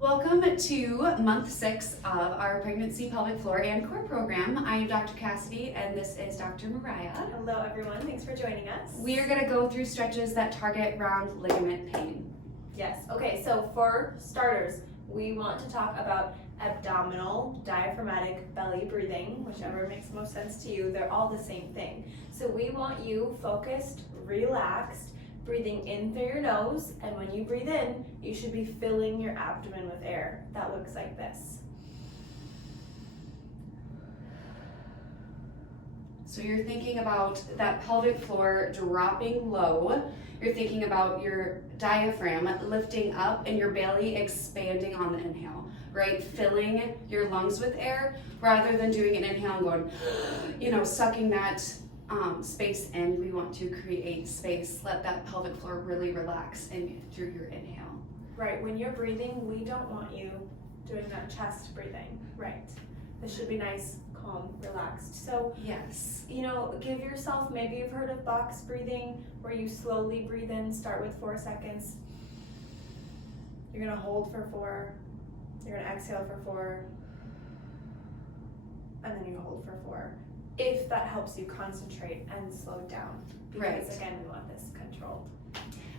Welcome to month 6 of our pregnancy pelvic floor and core program. I am Dr. Cassidy and this is Dr. Mariah. Hello everyone, thanks for joining us. We are going to go through stretches that target round ligament pain. Yes, okay, so for starters, we want to talk about abdominal, diaphragmatic, belly breathing, whichever makes most sense to you. They're all the same thing. So we want you focused, relaxed, breathing in through your nose, and when you breathe in, you should be filling your abdomen with air. That looks like this. So you're thinking about that pelvic floor dropping low. You're thinking about your diaphragm lifting up and your belly expanding on the inhale, right? Filling your lungs with air rather than doing an inhale and going, sucking that space in. We want to create space, let that pelvic floor really relax in through your inhale. Right, when you're breathing, we don't want you doing that chest breathing, right? This should be nice, calm, relaxed. So, yes, give yourself, maybe you've heard of box breathing, where you slowly breathe in, start with 4 seconds. You're gonna hold for 4, you're gonna exhale for 4, and then you hold for 4. If that helps you concentrate and slow down. Because again, we want this controlled.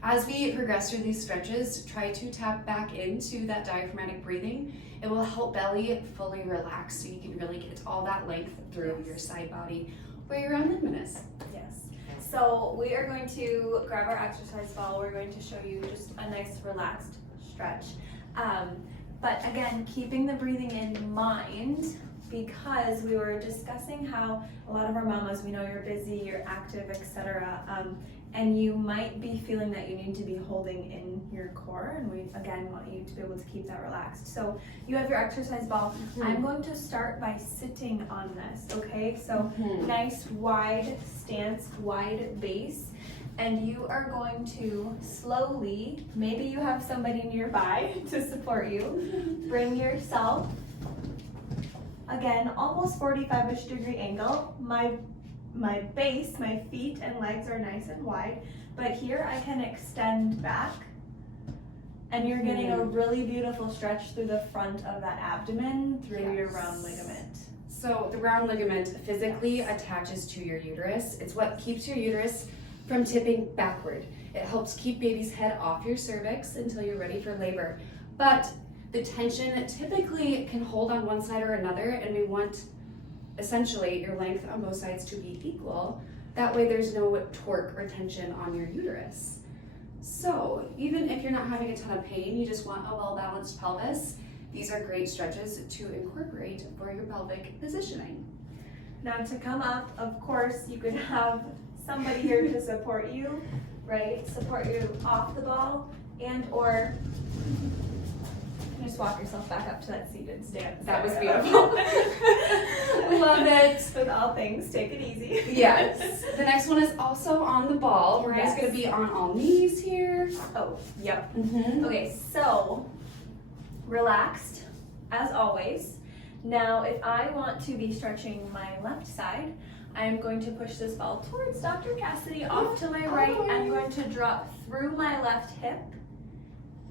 As we progress through these stretches, try to tap back into that diaphragmatic breathing. It will help belly fully relax so you can really get all that length through your side body where your round ligament is. Yes. So we are going to grab our exercise ball. We're going to show you just a nice relaxed stretch. But again, keeping the breathing in mind, because we were discussing how a lot of our mamas, we know you're busy, you're active, etc. And you might be feeling that you need to be holding in your core, and we again want you to be able to keep that relaxed. So you have your exercise ball. I'm going to start by sitting on this, okay? So nice wide stance, wide base, and you are going to slowly, maybe you have somebody nearby to support you, bring yourself, again, almost 45-ish degree angle. My base, my feet and legs are nice and wide, but here I can extend back, and you're getting a really beautiful stretch through the front of that abdomen, through your round ligament. So the round ligament physically attaches to your uterus. It's what keeps your uterus from tipping backward. It helps keep baby's head off your cervix until you're ready for labor. But the tension typically can hold on one side or another, and we want essentially your length on both sides to be equal. That way there's no torque or tension on your uterus. So even if you're not having a ton of pain, you just want a well-balanced pelvis, these are great stretches to incorporate for your pelvic positioning. Now to come up, of course, you could have somebody here to support you, right? Support you off the ball, and or just walk yourself back up to that seated stance. That was beautiful. Love it. With all things, take it easy. Yes. The next one is also on the ball. Mariah's going to be on all knees here. Oh, yep. Okay, so relaxed as always. Now, if I want to be stretching my left side, I'm going to push this ball towards Dr. Cassidy, off to my right. I'm going to drop through my left hip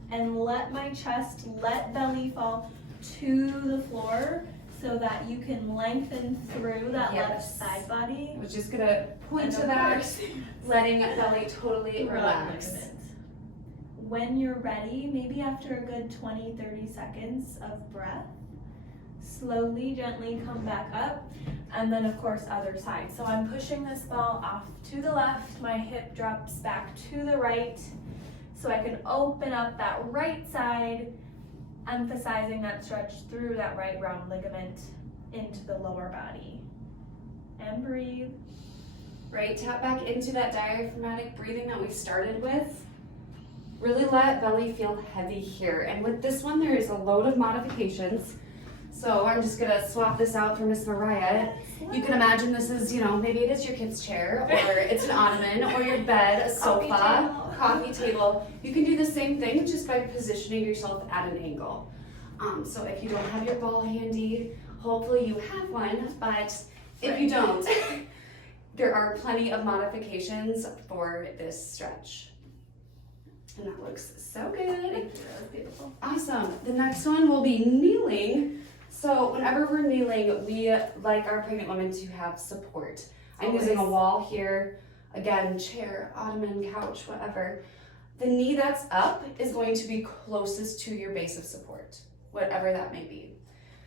and let my chest, let belly fall to the floor so that you can lengthen through that left side body. I was just gonna point to that, letting belly totally relax. When you're ready, maybe after a good 20-30 seconds of breath, slowly, gently come back up, and then of course other side. So I'm pushing this ball off to the left, my hip drops back to the right, so I can open up that right side, emphasizing that stretch through that right round ligament into the lower body. And breathe. Right, tap back into that diaphragmatic breathing that we started with. Really let belly feel heavy here. And with this one, there is a load of modifications. So I'm just gonna swap this out for Miss Mariah. You can imagine this is, maybe it is your kid's chair, or it's an ottoman, or your bed, a sofa, coffee table. You can do the same thing just by positioning yourself at an angle. So if you don't have your ball handy, hopefully you have one, but if you don't, there are plenty of modifications for this stretch. And that looks so good. Thank you, that was beautiful. Awesome. The next one will be kneeling. So whenever we're kneeling, we like our pregnant women to have support. I'm using a wall here. Again, chair, ottoman, couch, whatever. The knee that's up is going to be closest to your base of support, whatever that may be.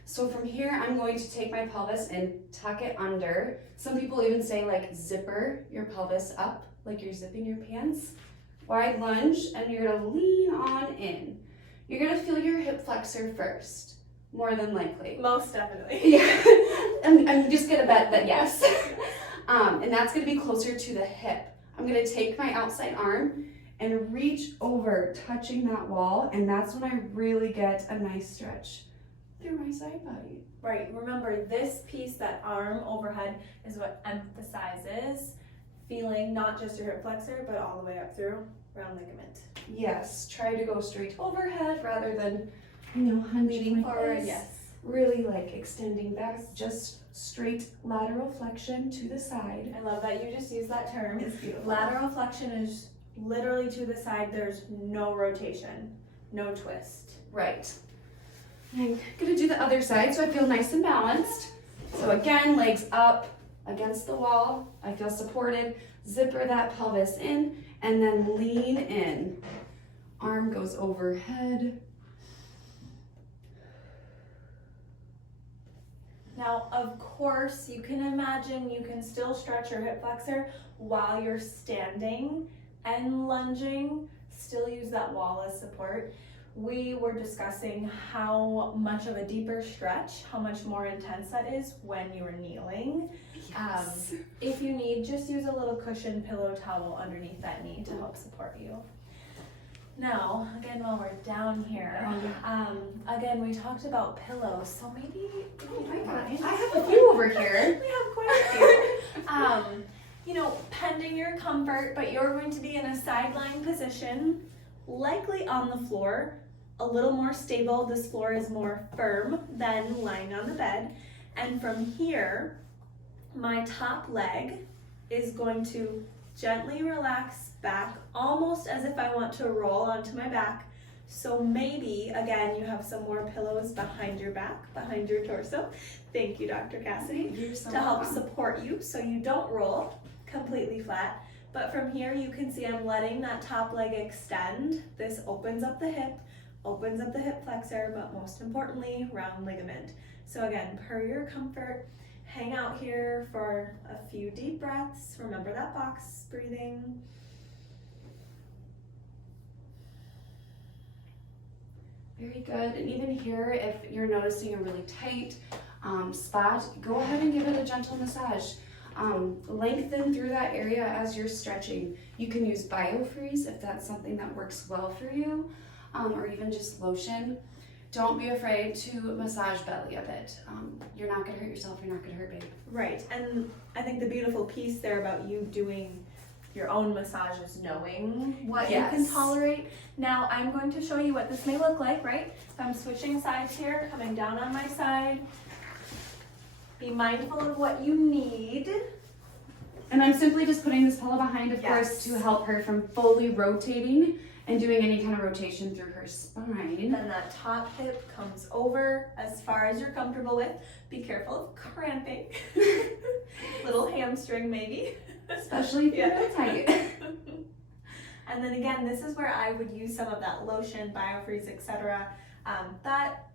So from here, I'm going to take my pelvis and tuck it under. Some people even say like zipper your pelvis up, like you're zipping your pants. Wide lunge, and you're gonna lean on in. You're gonna feel your hip flexor first, more than likely. Most definitely. Yeah, I'm just gonna bet that yes. And that's gonna be closer to the hip. I'm gonna take my outside arm and reach over, touching that wall, and that's when I really get a nice stretch through my side body. Right, remember this piece, that arm overhead, is what emphasizes feeling not just your hip flexor, but all the way up through round ligament. Yes, try to go straight overhead rather than, Leaning like forward, this. yes. Really like extending back, just straight lateral flexion to the side. I love that you just used that term. It's beautiful. Lateral flexion is literally to the side. There's no rotation, no twist. Right. I'm gonna do the other side so I feel nice and balanced. So again, legs up against the wall. I feel supported. Zipper that pelvis in and then lean in. Arm goes overhead. Now, of course, you can imagine you can still stretch your hip flexor while you're standing and lunging. Still use that wall as support. We were discussing how much of a deeper stretch, how much more intense that is when you're kneeling. Yes. If you need, just use a little cushion pillow towel underneath that knee to help support you. Now, again, while we're down here, again, we talked about pillows, so maybe if you don't mind. I have a few over here. We have quite a few. Pending your comfort, but you're going to be in a sideline position, likely on the floor, a little more stable. This floor is more firm than lying on the bed. And from here, my top leg is going to gently relax back, almost as if I want to roll onto my back. So maybe, again, you have some more pillows behind your back, behind your torso. Thank you, Dr. Cassidy, You're so to help welcome. support you so you don't roll completely flat. But from here, you can see I'm letting that top leg extend. This opens up the hip flexor, but most importantly, round ligament. So again, per your comfort, hang out here for a few deep breaths. Remember that box breathing. Very good. And even here, if you're noticing a really tight spot, go ahead and give it a gentle massage. Lengthen through that area as you're stretching. You can use biofreeze if that's something that works well for you, or even just lotion. Don't be afraid to massage belly a bit. You're not gonna hurt yourself, you're not gonna hurt baby. Right, and I think the beautiful piece there about you doing your own massage is knowing what you can tolerate. Now I'm going to show you what this may look like, right? If I'm switching sides here, coming down on my side, be mindful of what you need. And I'm simply just putting this pillow behind, of course, to help her from fully rotating and doing any kind of rotation through her spine. Then that top hip comes over as far as you're comfortable with. Be careful of cramping. Little hamstring maybe. Especially if you're real tight. And then again, this is where I would use some of that lotion, biofreeze, etc. That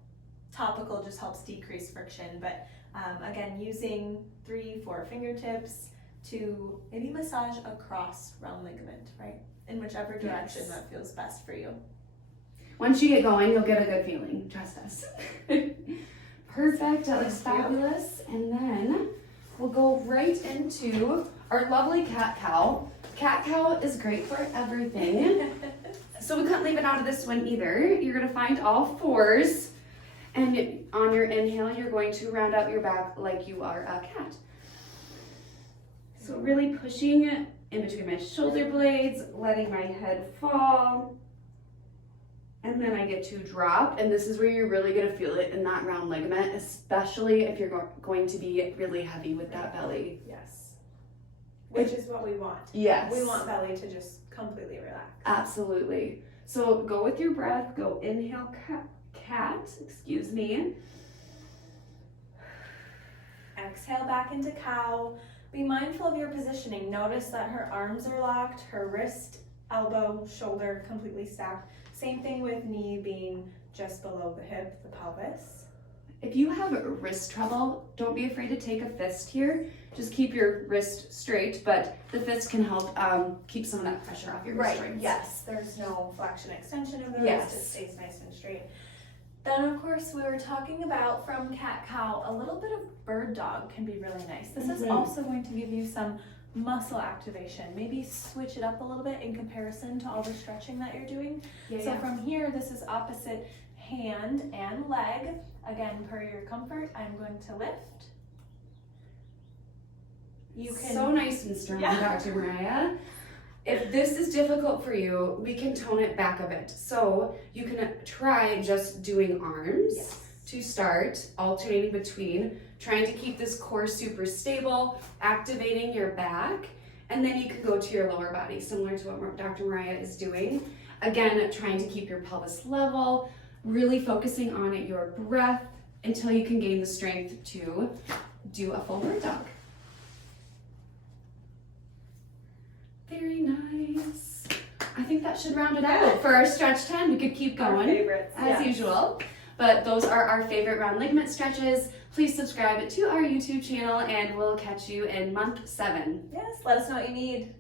topical just helps decrease friction, but again, using 3-4 fingertips to maybe massage across round ligament, right? In whichever direction that feels best for you. Once you get going, you'll get a good feeling, trust us. Perfect, that looks fabulous. And then we'll go right into our lovely cat-cow. Cat-cow is great for everything. So we couldn't leave it out of this one either. You're gonna find all fours, and on your inhale, you're going to round out your back like you are a cat. So really pushing in between my shoulder blades, letting my head fall. And then I get to drop, and this is where you're really gonna feel it in that round ligament, especially if you're going to be really heavy with that belly. Yes. Which is what we want. Yes. We want belly to just completely relax. Absolutely. So go with your breath. Go inhale, cat, excuse me. Exhale back into cow. Be mindful of your positioning. Notice that her arms are locked, her wrist, elbow, shoulder completely stacked. Same thing with knee being just below the hip, the pelvis. If you have wrist trouble, don't be afraid to take a fist here. Just keep your wrist straight, but the fist can help keep some of that pressure off your wrist joints. Yes. There's no flexion extension of the Yes. wrist. It stays nice and straight. Then, of course, we were talking about from cat-cow, a little bit of bird dog can be really nice. This is also going to give you some muscle activation. Maybe switch it up a little bit in comparison to all the stretching that you're doing. So from here, this is opposite hand and leg. Again, per your comfort, I'm going to lift. You can. So nice and strong, Yeah. Dr. Mariah. If this is difficult for you, we can tone it back a bit. So you can try just doing arms Yes. to start, alternating between, trying to keep this core super stable, activating your back, and then you can go to your lower body, similar to what Dr. Mariah is doing. Again, trying to keep your pelvis level, really focusing on your breath until you can gain the strength to do a full bird dog. Very nice. I think that should round it out for our stretch 10. We could keep Our going favorites, as usual. But those are our favorite round ligament stretches. Please subscribe to our YouTube channel and we'll catch you in month 7. Yes, let us know what you need.